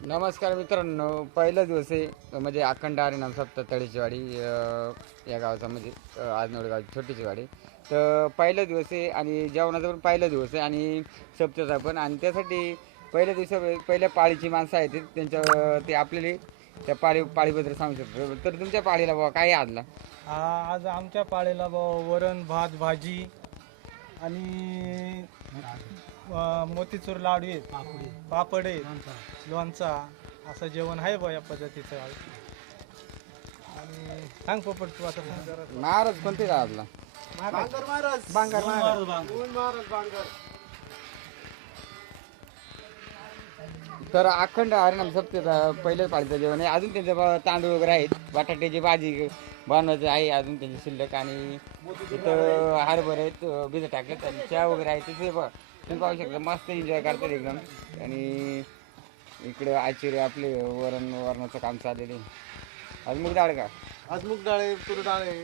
नमस्कार मित्रांनो, पहिला दिवस आहे म्हणजे अखंड हरिनाम सप्ताह तळेची वाडी या गावाचा म्हणजे आजनोड गावची छोटीची वाडी. तर पहिला दिवस आहे आणि जेवणाचा पण पहिला दिवस आहे आणि सप्ताहाचा पण. आणि त्यासाठी पहिल्या दिवसा पहिल्या पाळीची माणसं आहेत त्यांच्या ते आपल्याला त्या पाळीबद्दल सांगू शकतो. तर तुमच्या पाळीला बाबा काय आणला? आज आमच्या पाळीला वरण भात भाजी आणि मोतीचूर लाडू आहेत, पापड आहेत, लोणचा असं जेवण आहे बा या पद्धतीचं. आणि सांग पोपट तू आता सांग जरा. महाराज कोणते का आपला? तर अखंड हरिनाम सप्ताह पहिल्या पाळीचं जेवण आहे. अजून त्यांचं तांदूळ वगैरे आहेत, बटाट्याची भाजी बनवायची आहे अजून त्यांची शिल्लक. आणि इथं हरभरे आहेत भिजत टाकलेत आणि चहा वगैरे आहे तिथे तुम्ही पाहू शकता. मस्त एन्जॉय करतात एकदम. आणि इकडे आचार्य आपले वरणाचं काम चाललेलं आहे. आज मूग डाळ का? आज मूग डाळ आहे, तूर डाळ आहे,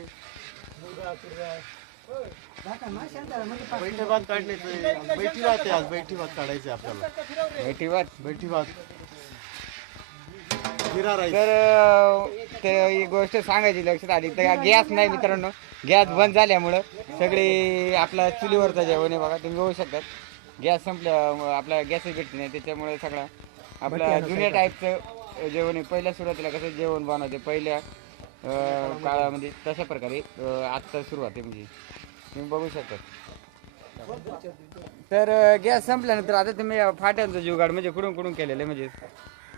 बैठी भात काढण्याचं. बैठी भात आहे, आज बैठी भात काढायचे आपल्याला. बैठी भात तर ते ही गोष्ट सांगायची लक्षात आली. तर गॅस नाही मित्रांनो, गॅस बंद झाल्यामुळं सगळी आपला चुलीवरचं जेवण आहे बघा. तुम्ही बघू शकतात गॅस संपल्या, आपला गॅसच भेटते नाही त्याच्यामुळे सगळं आपलं जुन्या टाईपचं जेवण आहे. पहिल्या सुरुवातीला कसं जेवण बनवते पहिल्या काळामध्ये तशा प्रकारे आत्ता सुरुवात आहे म्हणजे तुम्ही बघू शकता. तर गॅस संपल्यानंतर आता तुम्ही फाट्यांचं जुगाड म्हणजे कुठून केलेलं आहे? म्हणजे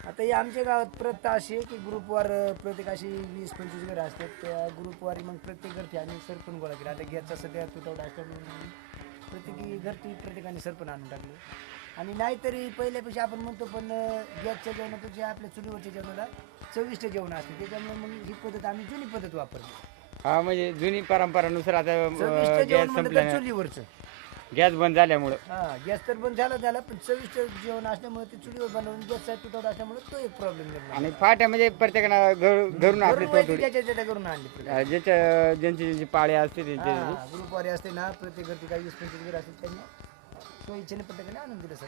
आता ही आमच्या गावात प्रथा अशी आहे की ग्रुपवर प्रत्येक अशी 20-25 घरं असतात. त्या ग्रुपवारी मग प्रत्येक घरची आणि सरपण गोळा केला. आता गॅसचा सध्या तुटवडा असल्यामुळे प्रत्येकी घरची प्रत्येकाने सरपण आणून टाकले. आणि नाहीतरी पहिल्यापेक्षा आपण म्हणतो, पण गॅसच्या जेवणापेक्षा आपल्या चुलीवरच्या जेवणाला चविष्ट जेवण असते. त्याच्यामुळे मग ही पद्धत आम्ही जुनी पद्धत वापरली. हा म्हणजे जुनी परंपरानुसार आता चविष्ट गॅस जेवण म्हणलं तर संपल्या, चुलीवरचं. गॅस बंद झाल्यामुळं. गॅस तर बंद झाला पण चविष्ट जेवण असल्यामुळे ते चुलीवर बनवून गॅसचा तुटवडा असल्यामुळे तो एक प्रॉब्लेम झाला. आणि फाट्या म्हणजे प्रत्येकानं घरून आपली थोडी ज्याच्या करून आणली. ज्यांची पाळी असते त्यांची ग्रुपवारी असते ना, प्रत्येक घरची काही 20-25 घर असतील त्यांनी तो इच्छेने प्रत्येकाने आणून दिलं सर.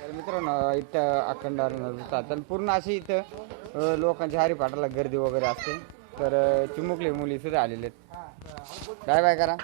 तर मित्रांनो इथं अखंड हरिनाम होतात आणि पूर्ण अशी इथं लोकांच्या हरिपाठाला गर्दी वगैरे असते. तर चिमुकले मुली सुद्धा आलेले आहेत. बाय बाय करा.